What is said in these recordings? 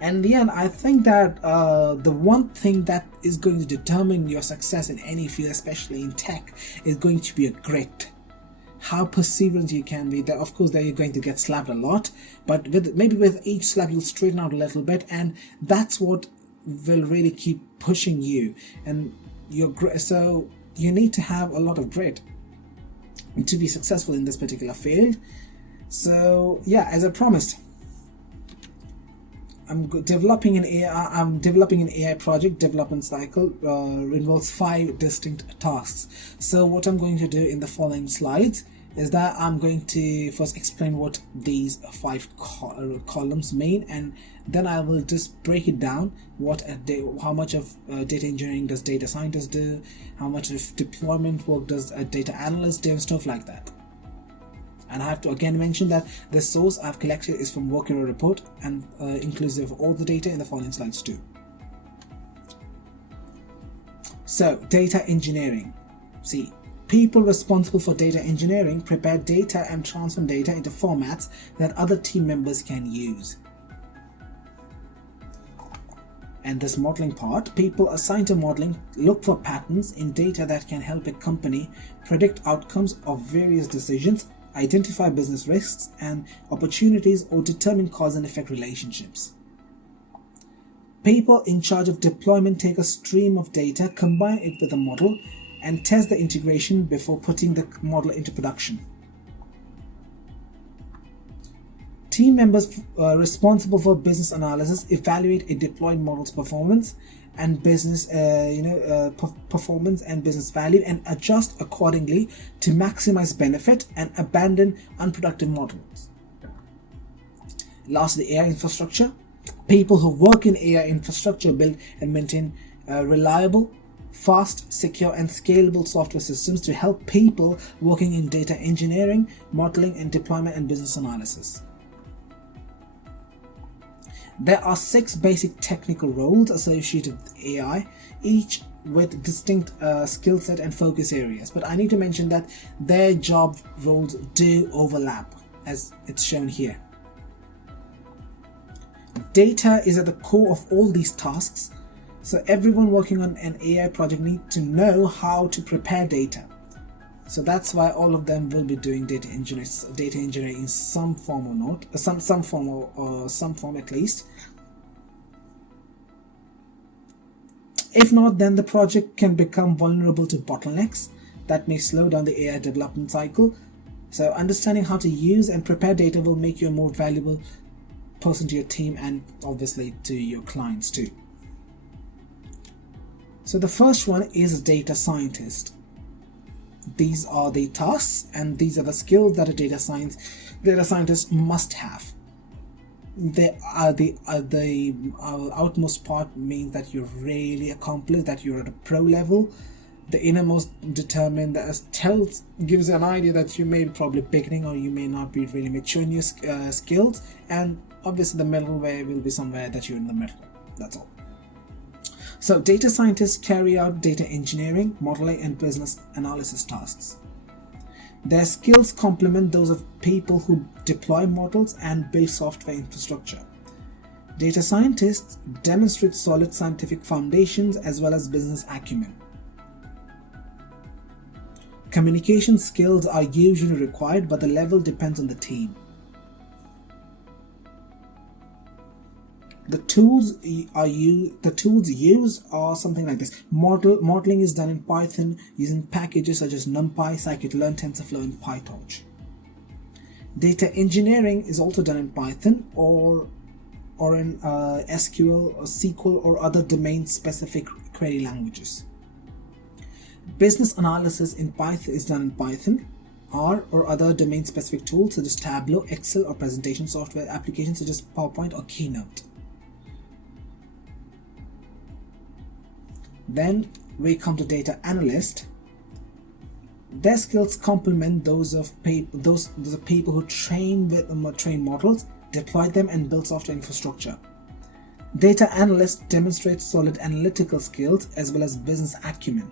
And in the end, I think that the one thing that is going to determine your success in any field, especially in tech, is going to be a grit. How perseverant you can be. That, of course, that you're going to get slapped a lot, but maybe with each slap you'll straighten out a little bit, and that's what will really keep pushing you. And so you need to have a lot of grit to be successful in this particular field. So yeah, as I promised, I'm developing an AI project. Development cycle involves 5 distinct tasks. So what I'm going to do in the following slides is that I'm going to first explain what these 5 columns mean, and then I will just break it down. How much of data engineering does data scientists do? How much of deployment work does a data analyst do, and stuff like that. And I have to again mention that the source I've collected is from Workero report and inclusive of all the data in the following slides too. So, data engineering. See, people responsible for data engineering prepare data and transform data into formats that other team members can use. And this modeling part, people assigned to modeling look for patterns in data that can help a company predict outcomes of various decisions, identify business risks and opportunities, or determine cause and effect relationships. People in charge of deployment take a stream of data, combine it with a model, and test the integration before putting the model into production. Team members responsible for business analysis evaluate a deployed model's performance and business performance and business value, and adjust accordingly to maximize benefit and abandon unproductive models. Lastly, AI infrastructure. People who work in AI infrastructure build and maintain reliable, fast, secure and scalable software systems to help people working in data engineering, modeling and deployment and business analysis. There are 6 basic technical roles associated with AI, each with distinct skill set and focus areas, but I need to mention that their job roles do overlap, as it's shown here. Data is at the core of all these tasks, so everyone working on an AI project needs to know how to prepare data. So that's why all of them will be doing data engineering in some form or not, some form at least. If not, then the project can become vulnerable to bottlenecks that may slow down the AI development cycle. So understanding how to use and prepare data will make you a more valuable person to your team and obviously to your clients too. So the first one is a data scientist. These are the tasks and these are the skills that a data scientist must have. The outmost part means that you're really accomplished, that you're at a pro level. The innermost gives you an idea that you may be probably beginning or you may not be really mature in your skills, and obviously the middle way will be somewhere that you're in the middle. That's all. So data scientists carry out data engineering, modeling and business analysis tasks. Their skills complement those of people who deploy models and build software infrastructure. Data scientists demonstrate solid scientific foundations as well as business acumen. Communication skills are usually required, but the level depends on the team. The tools used are something like this. Modeling is done in Python using packages such as NumPy, scikit-learn, TensorFlow, and PyTorch. Data engineering is also done in Python or in SQL or SQL or other domain-specific query languages. Business analysis in Python is done in Python, R, or other domain-specific tools such as Tableau, Excel, or presentation software applications such as PowerPoint or Keynote. Then we come to data analyst. Their skills complement those of people who train models, deploy them, and build software infrastructure. Data analysts demonstrate solid analytical skills as well as business acumen.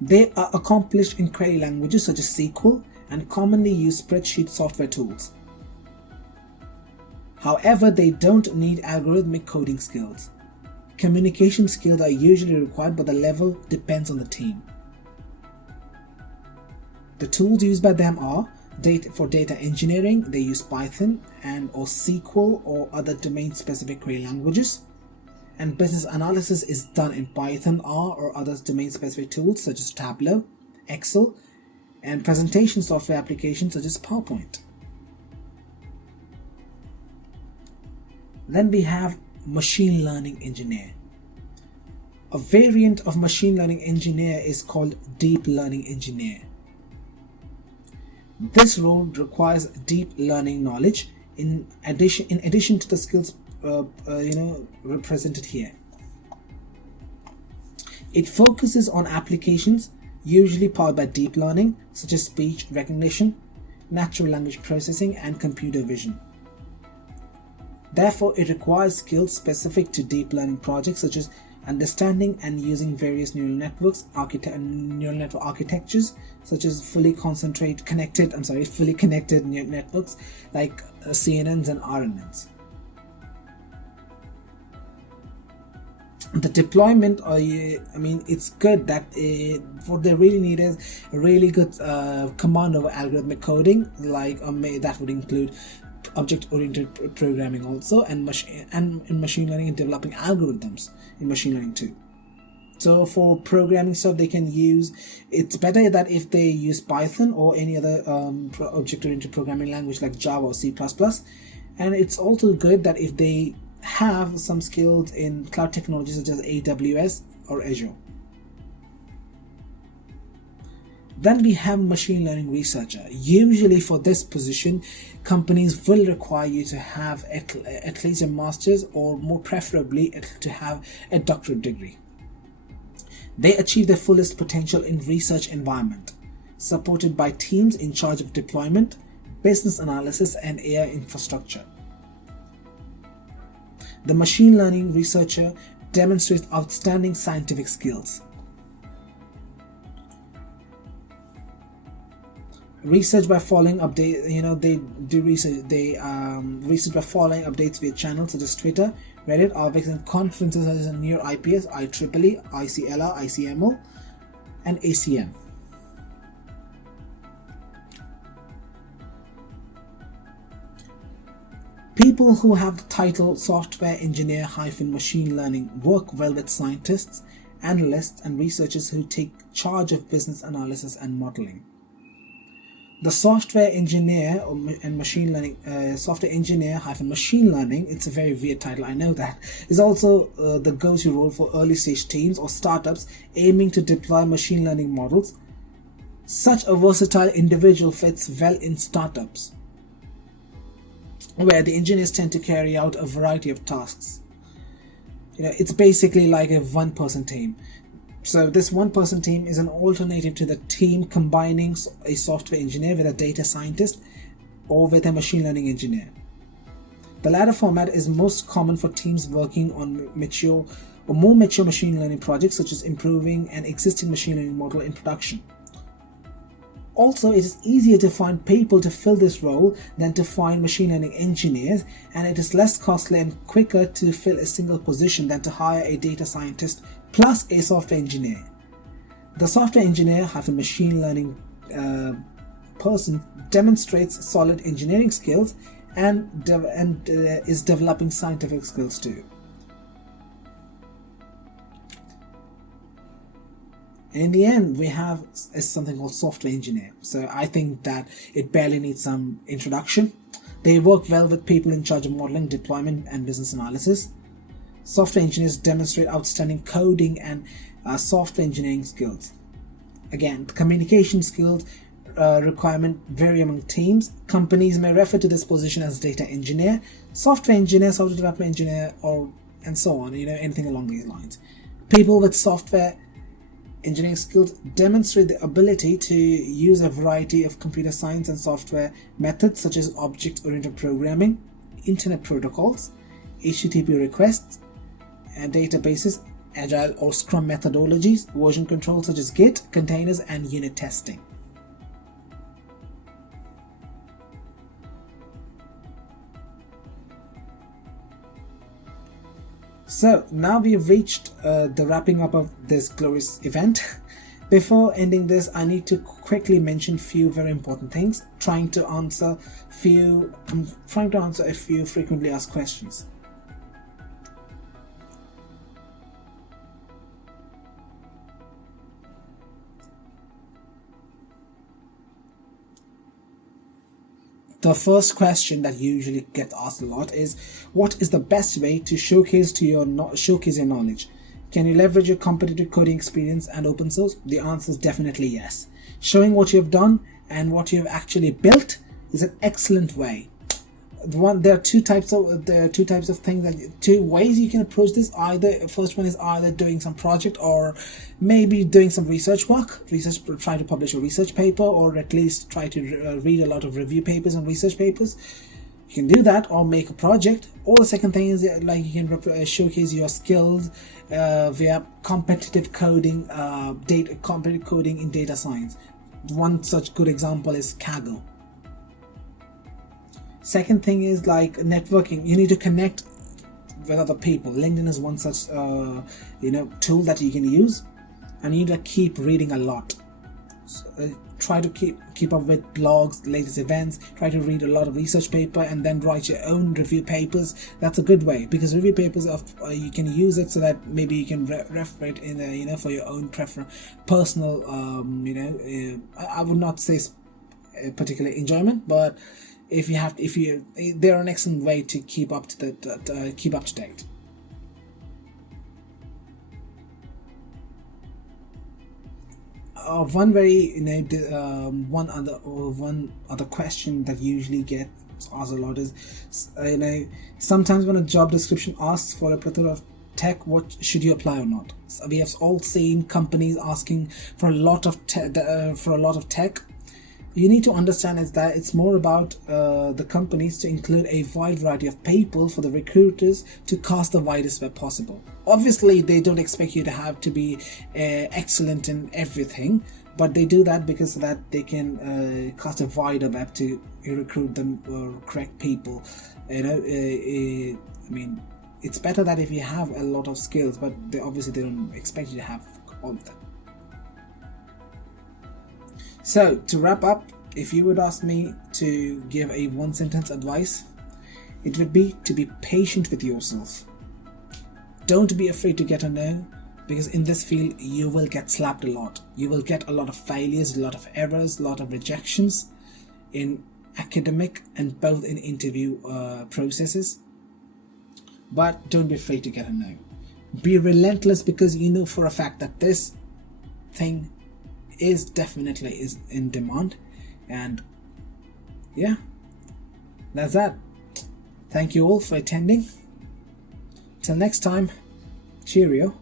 They are accomplished in query languages such as SQL and commonly use spreadsheet software tools. However, they don't need algorithmic coding skills. Communication skills are usually required, but the level depends on the team. The tools used by them are for data engineering, they use Python and or SQL or other domain-specific query languages. And business analysis is done in Python, R, or other domain-specific tools such as Tableau, Excel, and presentation software applications such as PowerPoint. Then we have machine learning engineer. A variant of machine learning engineer is called deep learning engineer. This role requires deep learning knowledge in addition to the skills represented here. It focuses on applications usually powered by deep learning such as speech recognition, natural language processing, and computer vision. Therefore, it requires skills specific to deep learning projects such as understanding and using various neural network architectures such as fully connected neural networks like CNNs and RNNs. The deployment, it's good that what they really need is a really good command over algorithmic coding, like that would include object-oriented programming also, and in machine learning and developing algorithms in machine learning too. So for programming stuff, they can use, it's better that if they use Python or any other object-oriented programming language like Java or C++, and it's also good that if they have some skills in cloud technologies such as AWS or Azure. Then we have machine learning researcher. Usually for this position, companies will require you to have at least a master's, or more preferably to have a doctorate degree. They achieve their fullest potential in research environment, supported by teams in charge of deployment, business analysis, and AI infrastructure. The machine learning researcher demonstrates outstanding scientific skills. Research by following updates. They do research. They research by following updates via channels such as Twitter, Reddit, RVX, and conferences such as New York IPS, IEEE, ICLR, ICML, and ACM. People who have the title software engineer - machine learning work well with scientists, analysts, and researchers who take charge of business analysis and modeling. The software engineer and machine learning, software engineer - machine learning, it's a very weird title, I know that, is also the go-to role for early stage teams or startups aiming to deploy machine learning models. Such a versatile individual fits well in startups, where the engineers tend to carry out a variety of tasks. It's basically like a one-person team. So this one-person team is an alternative to the team combining a software engineer with a data scientist or with a machine learning engineer. The latter format is most common for teams working on more mature machine learning projects, such as improving an existing machine learning model in production. Also, it is easier to find people to fill this role than to find machine learning engineers, and it is less costly and quicker to fill a single position than to hire a data scientist plus a software engineer. The software engineer - machine learning person demonstrates solid engineering skills and is developing scientific skills too. And in the end, we have something called software engineer. So I think that it barely needs some introduction. They work well with people in charge of modeling, deployment, and business analysis. Software engineers demonstrate outstanding coding and software engineering skills. Again, the communication skills requirement vary among teams. Companies may refer to this position as data engineer, software engineer, software development engineer, and so on, anything along these lines. People with software engineering skills demonstrate the ability to use a variety of computer science and software methods such as object-oriented programming, internet protocols, HTTP requests, and databases, agile or scrum methodologies, version control such as Git, containers, and unit testing. So now we've reached the wrapping up of this glorious event. Before ending this, I need to quickly mention few very important things, trying to answer a few frequently asked questions. The first question that usually gets asked a lot is, what is the best way to showcase your knowledge? Can you leverage your competitive coding experience and open source? The answer is definitely yes. Showing what you have done and what you have actually built is an excellent way. There are two types of things, two ways you can approach this. Either first one is either doing some project or maybe doing some research work, try to publish a research paper, or at least try to read a lot of review papers and research papers. You can do that or make a project. Or the second thing is like you can showcase your skills via competitive coding in data science. One such good example is Kaggle. Second thing is like networking. You need to connect with other people. LinkedIn is one such tool that you can use, and you need to keep reading a lot. So, try to keep up with blogs, latest events. Try to read a lot of research paper and then write your own review papers. That's a good way, because review papers you can use it so that maybe you can refer it in for your own personal I would not say particular enjoyment, but they're an excellent way to keep up to date. One other question that usually gets asked a lot is, sometimes when a job description asks for a plethora of tech, what should you apply or not? So we have all seen companies asking for a lot of tech. You need to understand is that it's more about the companies to include a wide variety of people for the recruiters to cast the widest web possible. Obviously, they don't expect you to have to be excellent in everything, but they do that because so that they can cast a wider web to recruit the correct people. I mean, it's better that if you have a lot of skills, but they don't expect you to have all of them. So to wrap up, if you would ask me to give a one sentence advice, it would be to be patient with yourself. Don't be afraid to get a no, because in this field you will get slapped a lot. You will get a lot of failures, a lot of errors, a lot of rejections in academic and both in interview processes. But don't be afraid to get a no. Be relentless, because you know for a fact that this thing is definitely in demand. And yeah, that's that. Thank you all for attending. Till next time, cheerio.